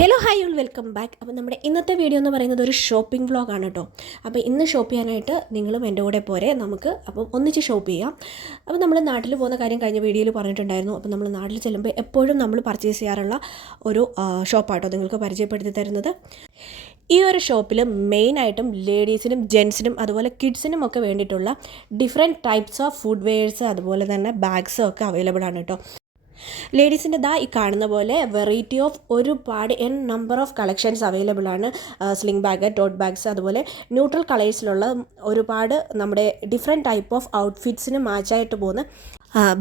Hello hi all welcome back. അപ്പോൾ നമ്മുടെ ഇന്നത്തെ വീഡിയോ എന്ന് പറയുന്നത് ഒരു ഷോപ്പിംഗ് വ്ളോഗാണ് കേട്ടോ. അപ്പോൾ ഇന്ന് ഷോപ്പ് ചെയ്യാനായിട്ട് നിങ്ങളും എൻ്റെ കൂടെ പോരെ, നമുക്ക് അപ്പം ഒന്നിച്ച് ഷോപ്പ് ചെയ്യാം. അപ്പോൾ നമ്മൾ നാട്ടിൽ പോകുന്ന കാര്യം കഴിഞ്ഞ വീഡിയോയിൽ പറഞ്ഞിട്ടുണ്ടായിരുന്നു. അപ്പോൾ നമ്മൾ നാട്ടിൽ ചെല്ലുമ്പോൾ എപ്പോഴും നമ്മൾ പർച്ചേസ് ചെയ്യാറുള്ള ഒരു ഷോപ്പാട്ടോ നിങ്ങൾക്ക് പരിചയപ്പെടുത്തി തരുന്നത്. ഈ ഒരു ഷോപ്പിൽ മെയിനായിട്ടും ലേഡീസിനും ജെൻസിനും അതുപോലെ കിഡ്സിനും ഒക്കെ വേണ്ടിയിട്ടുള്ള different types of food wares അതുപോലെ തന്നെ ബാഗ്സും ഒക്കെ അവൈലബിൾ ആണ് കേട്ടോ. ലേഡീസിൻ്റെ ഈ കാണുന്ന പോലെ വെറൈറ്റി ഓഫ് ഒരുപാട് നമ്പർ ഓഫ് കളക്ഷൻസ് അവൈലബിൾ ആണ്. സ്ലിംഗ് ബാഗ്, ടോട്ട് ബാഗ്സ്, അതുപോലെ ന്യൂട്രൽ കളേഴ്സിലുള്ള ഒരുപാട് നമ്മുടെ ഡിഫറെൻറ്റ് ടൈപ്പ് ഓഫ് ഔട്ട്ഫിറ്റ്സിന് മാച്ചായിട്ട് പോകുന്ന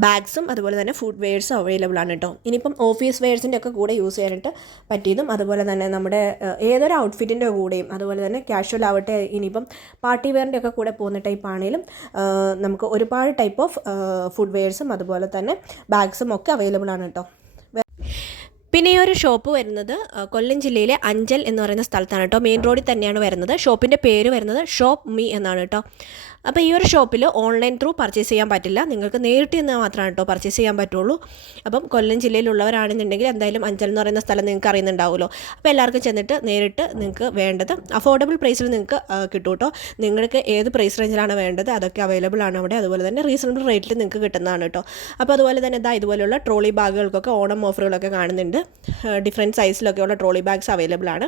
ബാഗ്സും അതുപോലെ തന്നെ ഫുഡ് വെയർസും അവൈലബിൾ ആണ് കേട്ടോ. ഇനിയിപ്പം ഓഫീസ് വെയർസിൻ്റെ ഒക്കെ കൂടെ യൂസ് ചെയ്യാനായിട്ട് പറ്റിയതും അതുപോലെ തന്നെ നമ്മുടെ ഏതൊരു ഔട്ട്ഫിറ്റിൻ്റെ കൂടെയും അതുപോലെ തന്നെ കാഷ്വൽ ആവട്ടെ, ഇനിയിപ്പം പാർട്ടി വെയറിൻ്റെ ഒക്കെ കൂടെ പോകുന്ന ടൈപ്പ് ആണെങ്കിലും നമുക്ക് ഒരുപാട് ടൈപ്പ് ഓഫ് ഫുഡ് വെയർസും അതുപോലെ തന്നെ ബാഗ്സും ഒക്കെ അവൈലബിൾ ആണ് കേട്ടോ. പിന്നെ ഈ ഒരു ഷോപ്പ് വരുന്നത് കൊല്ലം ജില്ലയിലെ അഞ്ചൽ എന്ന് പറയുന്ന സ്ഥലത്താണ് കേട്ടോ. മെയിൻ റോഡിൽ തന്നെയാണ് വരുന്നത്. ഷോപ്പിൻ്റെ പേര് വരുന്നത് ഷോപ്പ് മീ എന്നാണ് കേട്ടോ. അപ്പോൾ ഈ ഒരു ഷോപ്പിൽ ഓൺലൈൻ ത്രൂ പർച്ചേസ് ചെയ്യാൻ പറ്റില്ല, നിങ്ങൾക്ക് നേരിട്ട് നിന്ന് മാത്രമാണ് കേട്ടോ പർച്ചേസ് ചെയ്യാൻ പറ്റുള്ളൂ. അപ്പം കൊല്ലം ജില്ലയിലുള്ളവരാണെന്നുണ്ടെങ്കിൽ എന്തായാലും അഞ്ചൽ എന്ന് പറയുന്ന സ്ഥലം നിങ്ങൾക്ക് അറിയുന്നുണ്ടാവുമല്ലോ. അപ്പോൾ എല്ലാവർക്കും ചെന്നിട്ട് നേരിട്ട് നിങ്ങൾക്ക് വേണ്ടത് അഫോർഡബിൾ പ്രൈസിൽ നിങ്ങൾക്ക് കിട്ടും കേട്ടോ. നിങ്ങൾക്ക് ഏത് പ്രൈസ് റേഞ്ചിലാണ് വേണ്ടത് അതൊക്കെ അവൈലബിൾ ആണ് അവിടെ. അതുപോലെ തന്നെ റീസണബിൾ റേറ്റിൽ നിങ്ങൾക്ക് കിട്ടുന്നതാണ് കേട്ടോ. അപ്പോൾ അതുപോലെ തന്നെ ഇതുപോലെയുള്ള ട്രോളി ബാഗുകൾക്കൊക്കെ ഓണം ഓഫറുകളൊക്കെ കാണുന്നുണ്ട്. ഡിഫറെൻറ്റ് സൈസിലൊക്കെയുള്ള ട്രോളി ബാഗ്സ് അവൈലബിൾ ആണ്.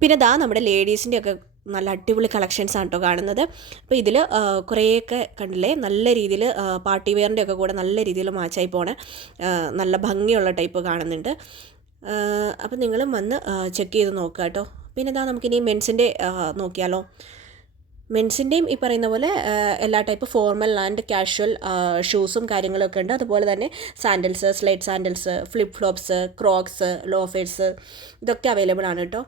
പിന്നെ നമ്മുടെ ലേഡീസിൻ്റെ ഒക്കെ നല്ല അടിപൊളി കളക്ഷൻസ് ആണ് കേട്ടോ കാണുന്നത്. അപ്പോൾ ഇതിൽ കുറേയൊക്കെ കണ്ടില്ലേ, നല്ല രീതിയിൽ പാർട്ടി വെയറിൻ്റെ ഒക്കെ കൂടെ നല്ല രീതിയിൽ മാച്ചായി പോണ നല്ല ഭംഗിയുള്ള ടൈപ്പ് കാണുന്നുണ്ട്. അപ്പോൾ നിങ്ങളും വന്ന് ചെക്ക് ചെയ്ത് നോക്കുക കേട്ടോ. പിന്നെ നമുക്കിനി മെൻസിൻ്റെ നോക്കിയാലോ. മെൻസിൻ്റെയും ഈ പറയുന്ന പോലെ എല്ലാ ടൈപ്പ് ഫോർമൽ ആൻഡ് കാഷ്വൽ ഷൂസും കാര്യങ്ങളൊക്കെ ഉണ്ട്. അതുപോലെ തന്നെ sandals, slide sandals, flip flops, Crocs, loafers ഇതൊക്കെ അവൈലബിൾ ആണ് കേട്ടോ.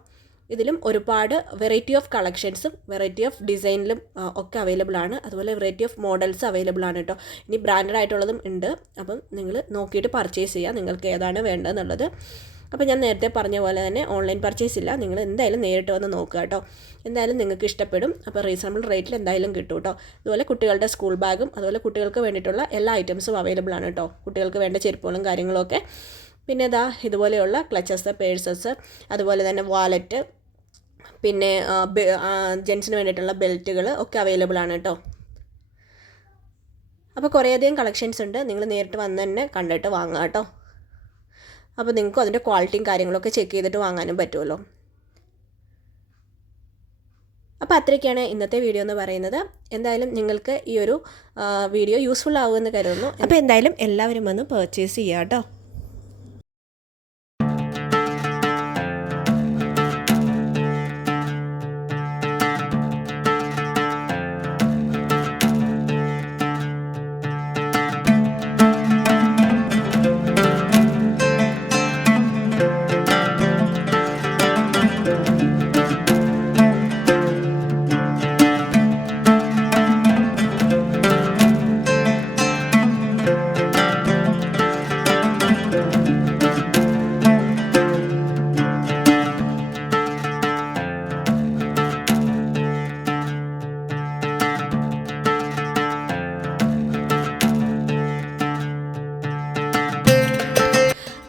ഇതിലും ഒരുപാട് വെറൈറ്റി ഓഫ് കളക്ഷൻസും വെറൈറ്റി ഓഫ് ഡിസൈനിലും ഒക്കെ അവൈലബിൾ ആണ്. അതുപോലെ വെറൈറ്റി ഓഫ് മോഡൽസ് അവൈലബിൾ ആണ് കേട്ടോ. ഇനി ബ്രാൻഡഡ് ആയിട്ടുള്ളതും ഉണ്ട്. അപ്പം നിങ്ങൾ നോക്കിയിട്ട് പർച്ചേസ് ചെയ്യുക, നിങ്ങൾക്ക് ഏതാണ് വേണ്ടതെന്നുള്ളത്. അപ്പോൾ ഞാൻ നേരത്തെ പറഞ്ഞ പോലെ തന്നെ ഓൺലൈൻ പർച്ചേസ് ഇല്ല, നിങ്ങൾ എന്തായാലും നേരിട്ട് വന്ന് നോക്കുക കേട്ടോ. എന്തായാലും നിങ്ങൾക്ക് ഇഷ്ടപ്പെടും. അപ്പോൾ റീസണബിൾ റേറ്റിൽ എന്തായാലും കിട്ടും കേട്ടോ. അതുപോലെ കുട്ടികളുടെ സ്കൂൾ ബാഗും അതുപോലെ കുട്ടികൾക്ക് വേണ്ടിയിട്ടുള്ള എല്ലാ ഐറ്റംസും അവൈലബിൾ ആണ് കേട്ടോ. കുട്ടികൾക്ക് വേണ്ട ചെരുപ്പുകളും കാര്യങ്ങളൊക്കെ. പിന്നെ ഇതുപോലെയുള്ള ക്ലച്ചസ്, പേഴ്സസ്, അതുപോലെ തന്നെ വാലറ്റ്, പിന്നെ ജെൻസിന് വേണ്ടിയിട്ടുള്ള ബെൽറ്റുകൾ ഒക്കെ അവൈലബിൾ ആണ് കേട്ടോ. അപ്പോൾ കുറേയധികം കളക്ഷൻസ് ഉണ്ട്. നിങ്ങൾ നേരിട്ട് വന്ന് തന്നെ കണ്ടിട്ട് വാങ്ങുക കേട്ടോ. അപ്പോൾ നിങ്ങൾക്കും അതിൻ്റെ ക്വാളിറ്റിയും കാര്യങ്ങളൊക്കെ ചെക്ക് ചെയ്തിട്ട് വാങ്ങാനും പറ്റുമല്ലോ. അപ്പോൾ അത്രയൊക്കെയാണ് ഇന്നത്തെ വീഡിയോ എന്ന് പറയുന്നത്. എന്തായാലും നിങ്ങൾക്ക് ഈ ഒരു വീഡിയോ യൂസ്ഫുൾ ആകുമെന്ന് കരുതുന്നു. അപ്പോൾ എന്തായാലും എല്ലാവരും വന്ന് പർച്ചേസ് ചെയ്യുക കേട്ടോ.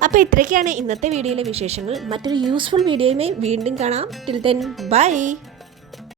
അപ്പോൾ ഇത്രയൊക്കെയാണ് ഇന്നത്തെ വീഡിയോയിലെ വിശേഷങ്ങൾ. മറ്റൊരു യൂസ്ഫുൾ വീഡിയോയുമായി വീണ്ടും കാണാം. Till then bye.